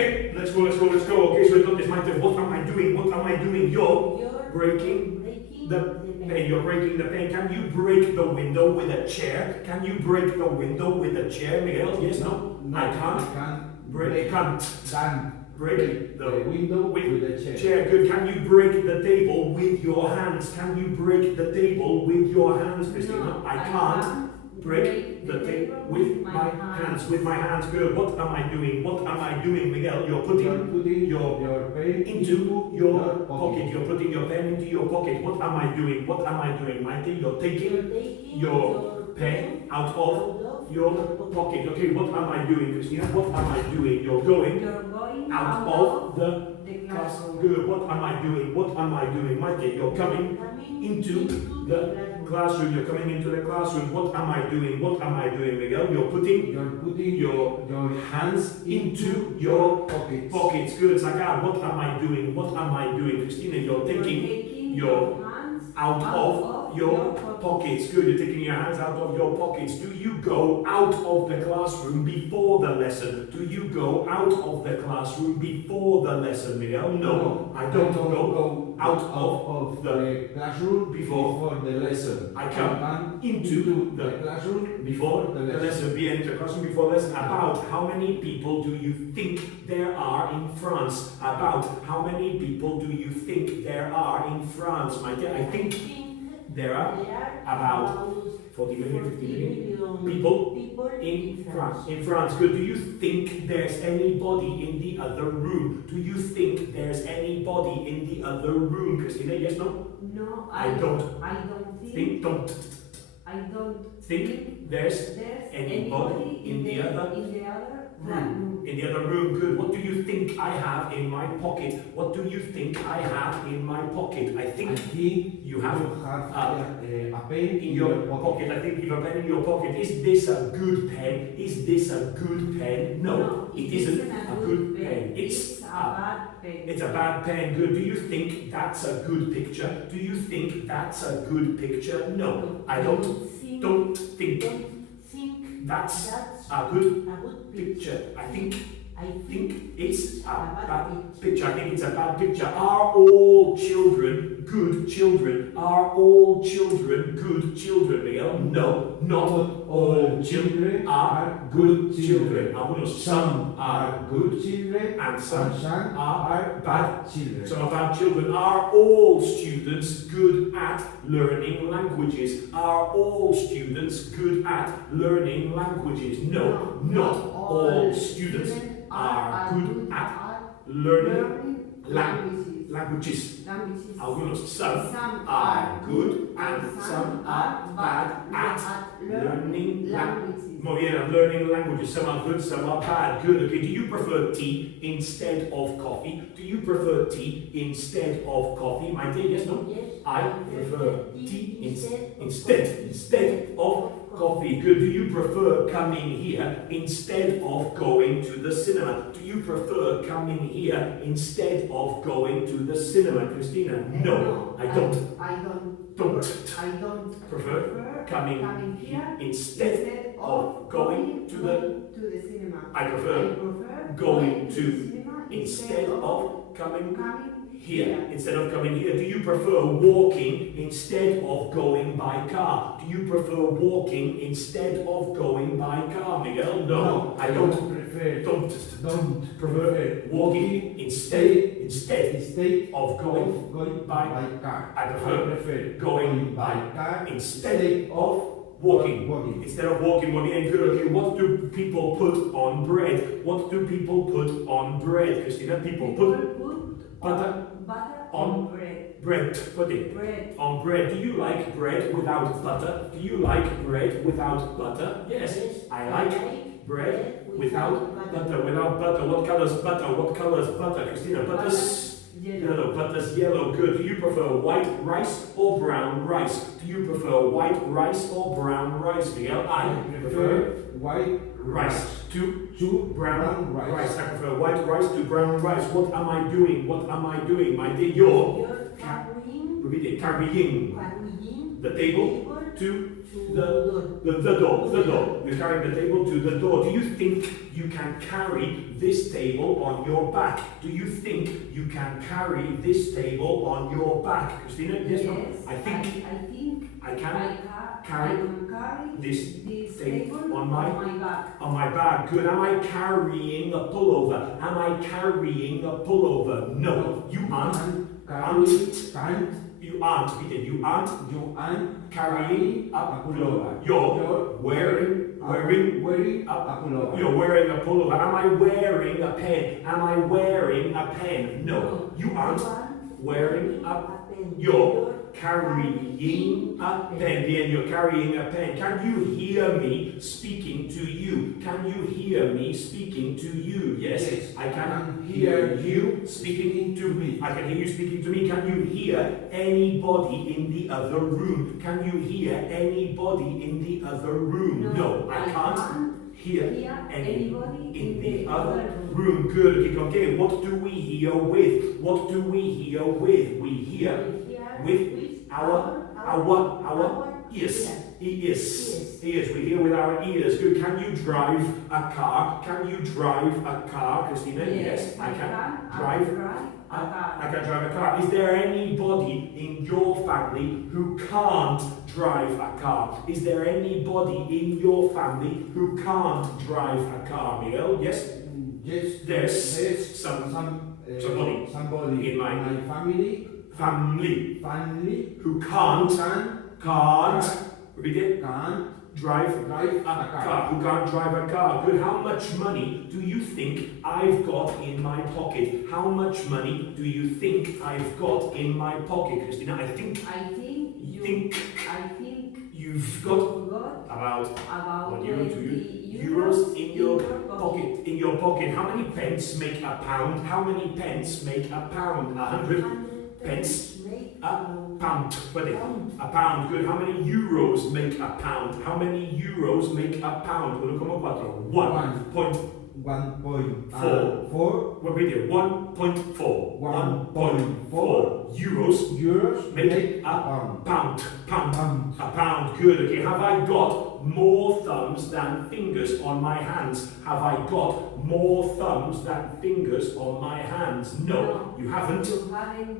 Okay, let's go. Okay, so it's not this my turn. What am I doing? You're breaking the pen. You're breaking the pen. Can you break the window with a chair? Can you break the window with a chair, Miguel? Yes, no? I can't. Break the window with a chair. Good. Can you break the table with your hands? Can you break the table with your hands, Christina? No, I can't. Break the table with my hands. With my hands. Good. What am I doing? Miguel? You're putting your pen into your pocket. You're putting your pen into your pocket. What am I doing? Maite? You're taking your pen out of your pocket. Okay, what am I doing, Christina? What am I doing? You're going out of the class. Good. What am I doing? Maite? You're coming into the classroom. You're coming into the classroom. What am I doing, Miguel? You're putting your hands into your pockets. Good. Sagar, what am I doing? Christina, you're taking your hands out of your pockets. Good. You're taking your hands out of your pockets. Do you go out of the classroom before the lesson? Miguel? No, I don't go out of the classroom before the lesson. I come into the classroom before the lesson. Be into the classroom before the lesson. About how many people do you think there are in France? My dear, I think there are about 40 million, 50 million people in France. Good. Do you think there's anybody in the other room? Christina, yes, no? No, I don't think there's anybody in the other room. Good. What do you think I have in my pocket? I think you have a pen in your pocket. Is this a good pen? No, it isn't a good pen. It's a bad pen. Good. Do you think that's a good picture? No, I don't think that's a good picture. I think it's a bad picture. Are all children good children? Miguel? No, not all children are good children. Some are good children and some are bad children. Some are bad children. Are all students good at learning languages? No, not all students are good at learning languages. Some are good and some are bad at learning languages. Learning languages. Some are good, some are bad. Good. Okay. Do you prefer tea instead of coffee? My dear, yes, no? Yes. I prefer tea instead of coffee. Good. Do you prefer coming here instead of going to the cinema? Christina? No, I don't prefer coming here instead of going to the cinema. I prefer going to instead of coming here. Do you prefer walking instead of going by car? Miguel? No, I don't prefer walking instead of going by car. I prefer going by car instead of walking. Good. Okay. What do people put on bread? Christina? People put butter on bread. On bread. Do you like bread without butter? Yes, I like bread without butter. What color's butter? Christina? Butter's yellow. Good. Do you prefer white rice or brown rice? Miguel? I prefer white rice to brown rice. I prefer white rice to brown rice. What am I doing? My dear? You're carrying the table to The door. You're carrying the table to the door. Do you think you can carry this table on your back? Do you think you can carry this table on your back? Christina, yes, no? I think I can carry this table on my back. Good. Am I carrying a pullover? Am I carrying a pullover? No, you aren't. You aren't carrying a pullover. You're wearing a pullover. You're wearing a pullover. Am I wearing a pen? Am I wearing a pen? No, you aren't wearing a pen. You're carrying a pen. Then you're carrying a pen. Can you hear me speaking to you? Can you hear me speaking to you? Yes, I can hear you speaking to me. I can hear you speaking to me. Can you hear anybody in the other room? Can you hear anybody in the other room? No, I can't hear anybody in the other room. Good. Okay, what do we hear with? What do we hear with? We hear with our ears. Ears. We hear with our ears. Good. Can you drive a car? Can you drive a car, Christina? Yes, I can drive a car. I can drive a car. Is there anybody in your family who can't drive a car? Is there anybody in your family who can't drive a car, Miguel? Yes? Yes. There's somebody in my family who can't repeat it, drive a car. Who can't drive a car. Good. How much money do you think I've got in my pocket? How much money do you think I've got in my pocket, Christina? I think you've got about 1 euro, 2 euros in your pocket. In your pocket. How many pence make a pound? How many pence make a pound? 100 pence. A pound. A pound. Good. How many euros make a pound? How many euros make a pound? 1.4. Repeat it. 1.4. 1.4 euros make a pound. A pound. Good. Okay. Have I got more thumbs than fingers on my hands? Have I got more thumbs than fingers on my hands? No, you haven't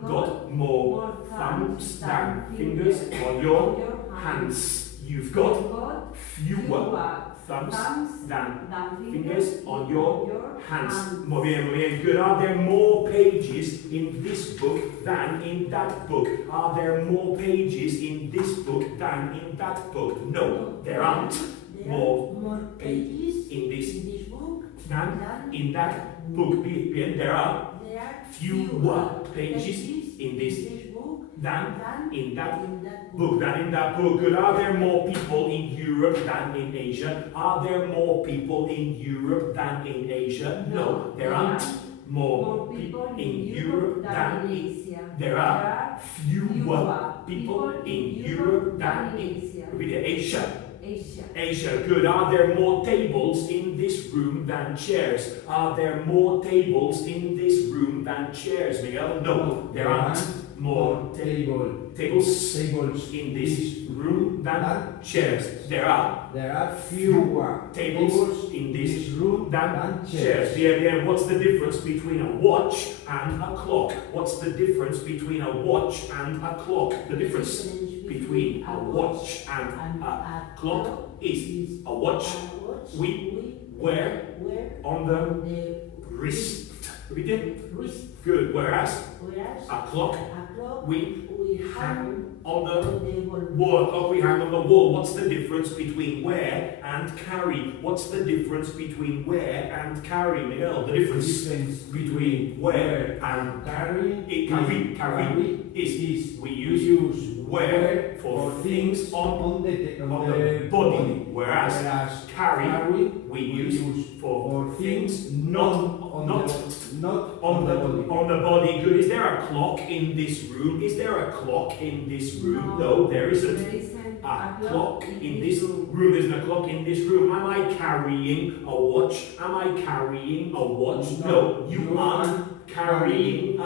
got more thumbs than fingers on your hands. You've got fewer thumbs than fingers on your hands. Muy bien, good. Are there more pages in this book than in that book? Are there more pages in this book than in that book? No, there aren't more pages in this book than in that book. Bien, there are fewer pages in this book than in that book. Good. Are there more people in Europe than in Asia? Are there more people in Europe than in Asia? No, there aren't more people in Europe than in Asia. There are fewer people in Europe than in Asia. Asia. Good. Are there more tables in this room than chairs? Are there more tables in this room than chairs, Miguel? No, there aren't more tables in this room than chairs. There are fewer tables in this room than chairs. Bien. What's the difference between a watch and a clock? What's the difference between a watch and a clock? The difference between a watch and a clock is a watch we wear on the wrist. Repeat it. Good. Whereas a clock we hang on the wall. We hang on the wall. What's the difference between wear and carry? What's the difference between wear and carry, Miguel? The difference between wear and carry is we use wear for things on the body, whereas carry we use for things not on the body. Good. Is there a clock in this room? Is there a clock in this room? No, there isn't a clock in this room. There's no clock in this room. Am I carrying a watch? Am I carrying a watch? No, you aren't carrying a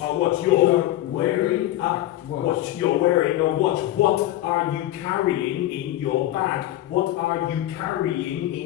watch. You're wearing a watch you're wearing a watch. What are you carrying in your bag? What are you carrying in